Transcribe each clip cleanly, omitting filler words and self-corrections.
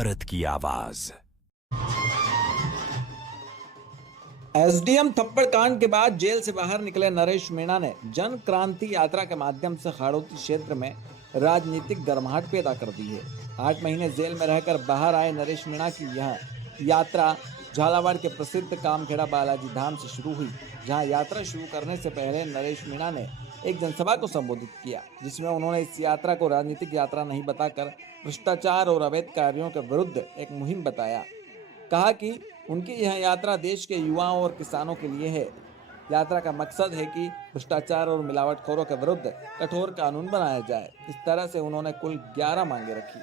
भारत की आवाज। एसडीएम थप्पड़ कांड के बाद जेल से बाहर निकले नरेश मीणा ने जन क्रांति यात्रा के माध्यम से हाड़ौती क्षेत्र में राजनीतिक गर्माहट पैदा कर दी है। 8 महीने जेल में रहकर बाहर आए नरेश मीणा की यह यात्रा झालावाड़ के प्रसिद्ध कामखेड़ा बालाजी धाम से शुरू हुई, जहां यात्रा शुरू करने से पहले नरेश मीणा ने एक जनसभा को संबोधित किया, जिसमें उन्होंने इस यात्रा को राजनीतिक यात्रा नहीं बताकर भ्रष्टाचार और अवैध कार्यों के विरुद्ध एक मुहिम बताया। कहा कि उनकी यह यात्रा देश के युवाओं और किसानों के लिए है। यात्रा का मकसद है कि भ्रष्टाचार और मिलावटखोरों के विरुद्ध कठोर कानून बनाया जाए। इस तरह से उन्होंने कुल 11 मांगे रखी,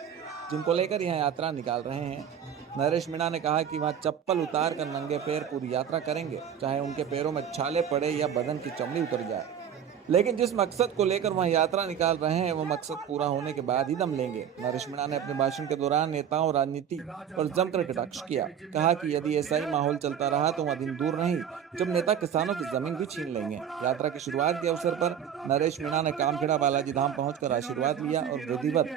जिनको लेकर यह यात्रा निकाल रहे हैं। नरेश मीणा ने कहा कि वह चप्पल उतार कर नंगे पैर पूरी यात्रा करेंगे, चाहे उनके पैरों में छाले पड़े या बदन की चमड़ी उतर जाए, लेकिन जिस मकसद को लेकर वह यात्रा निकाल रहे हैं वो मकसद पूरा होने के बाद ही दम लेंगे। नरेश मीणा ने अपने भाषण के दौरान नेताओं और राजनीति पर जमकर कटाक्ष किया। कहा कि यदि ऐसा ही माहौल चलता रहा तो वह दिन दूर नहीं जब नेता किसानों की जमीन भी छीन लेंगे। यात्रा की शुरुआत के अवसर पर नरेश मीणा ने कामखेड़ा बालाजी धाम पहुंचकर आशीर्वाद लिया और विधिवत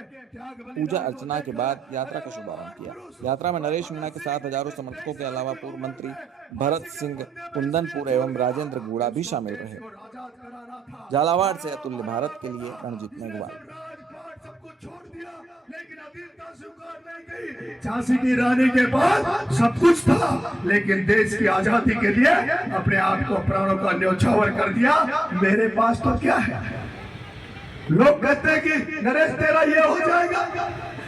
पूजा अर्चना के बाद यात्रा का शुभारंभ किया। यात्रा में नरेश मीणा के साथ हजारों समर्थकों के अलावा पूर्व मंत्री भरत सिंह कुंदनपुर एवं राजेंद्र गुड़ा भी शामिल रहे। झालावाड़ से अतुल्य भारत के लिए रणजीत मेघवाल। झांसी की रानी के पास सब कुछ था, लेकिन देश की आजादी के लिए अपने आप को प्राणों का न्यौछावर कर दिया। मेरे पास तो क्या है? लोग कहते हैं कि नरेश तेरा ये हो जाएगा।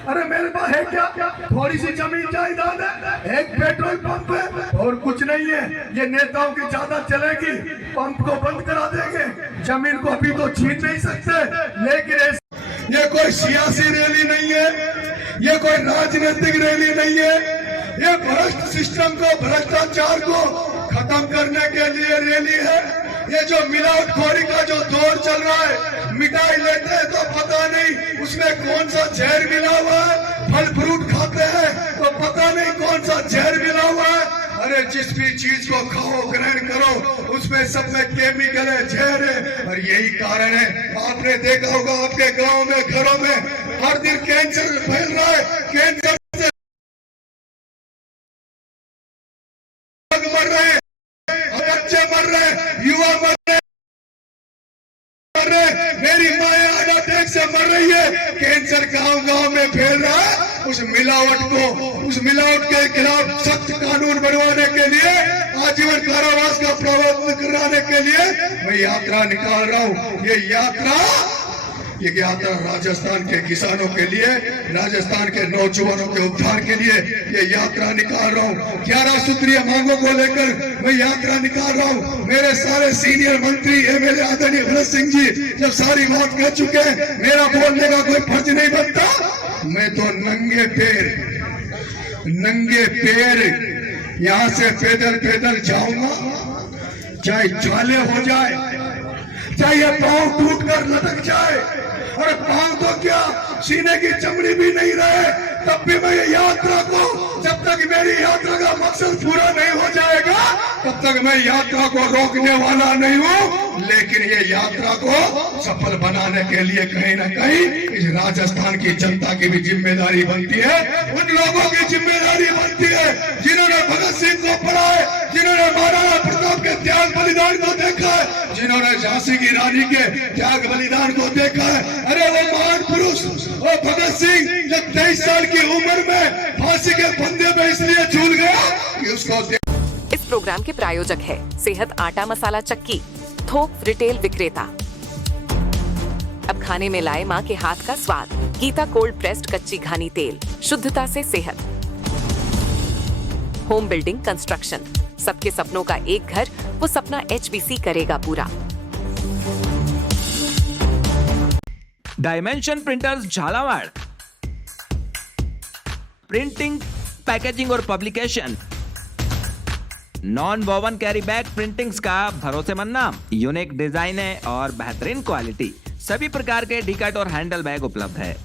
अरे मेरे पास है क्या? थोड़ी सी जमीन जायदाद है, एक पेट्रोल पंप है और कुछ नहीं है। ये नेताओं की ज्यादा चलेगी, पंप को बंद करा देंगे, जमीन को अभी तो छीन नहीं सकते। लेकिन ये कोई सियासी रैली नहीं है, ये कोई राजनीतिक रैली नहीं है, ये भ्रष्ट सिस्टम को, भ्रष्टाचार को खत्म करने के लिए रैली है। ये जो मिलावटखोरी का जो दौर चल रहा है, मिठाई लेते हैं तो पता नहीं उसमें कौन सा जहर मिला हुआ है, फल फ्रूट खाते हैं तो पता नहीं कौन सा जहर मिला हुआ है। अरे जिस भी चीज को खाओ, ग्रहण करो, उसमें सब में केमिकल है, जहर है। और यही कारण है, आपने देखा होगा आपके गांव में, घरों में हर दिन कैंसर फैल रहा है। कैंसर से मर रहे हैं, बच्चे मर रहे हैं, युवा मर रहे हैं, मेरी माँ हार्ट अटैक से मर रही है। कैंसर गांव-गांव में फैल रहा है। उस मिलावट के खिलाफ सख्त कानून बनवाने के लिए, आजीवन कारावास का प्रावधान कराने के लिए मैं यात्रा निकाल रहा हूँ। ये यात्रा राजस्थान के किसानों के लिए, राजस्थान के नौजवानों के उद्धार के लिए ये यात्रा निकाल रहा हूँ। 11 सूत्रीय मांगों को लेकर मैं यात्रा निकाल रहा हूँ। मेरे सारे सीनियर मंत्री एमएलए आदरणीय भरत सिंह जी जब सारी बात कह चुके हैं, मेरा बोलने का कोई फर्ज नहीं बनता। मैं तो नंगे पैर यहाँ से पैदल जाऊंगा, चाहे ज्वाले हो जाए, चाहे पांव टूट कर लटक जाए, और पांव तो क्या, सीने की चमड़ी भी नहीं रहे, तब भी मैं ये यात्रा को, जब तक मेरी यात्रा का मकसद पूरा नहीं हो जाएगा तब तक मैं यात्रा को रोकने वाला नहीं हूँ। लेकिन ये यात्रा को सफल बनाने के लिए कहीं ना कहीं इस राजस्थान की जनता की भी जिम्मेदारी बनती है, उन लोगों की जिम्मेदारी बनती है जिन्होंने भगत सिंह को पढ़ा है, जिन्होंने महाराणा प्रताप के त्याग बलिदान को देखा है, जिन्होंने झांसी की रानी के त्याग बलिदान को देखा है। अरे वो महान पुरुष, वो भगत सिंह जब 23 साल की उम्र में फांसी के फंदे पे इसलिए झूल गया कि उसको। इस प्रोग्राम के प्रायोजक है सेहत आटा मसाला चक्की, थोक रिटेल विक्रेता। अब खाने में लाए माँ के हाथ का स्वाद। गीता कोल्ड प्रेस्ड कच्ची घानी तेल, शुद्धता से सेहत। होम बिल्डिंग कंस्ट्रक्शन, सबके सपनों का एक घर, वो सपना HBC करेगा पूरा। Dimension printers Jhalawar, printing, packaging और publication, non woven carry bag printings का भरोसेमंद नाम, यूनिक डिजाइन और बेहतरीन क्वालिटी, सभी प्रकार के डी कट और हैंडल बैग उपलब्ध है।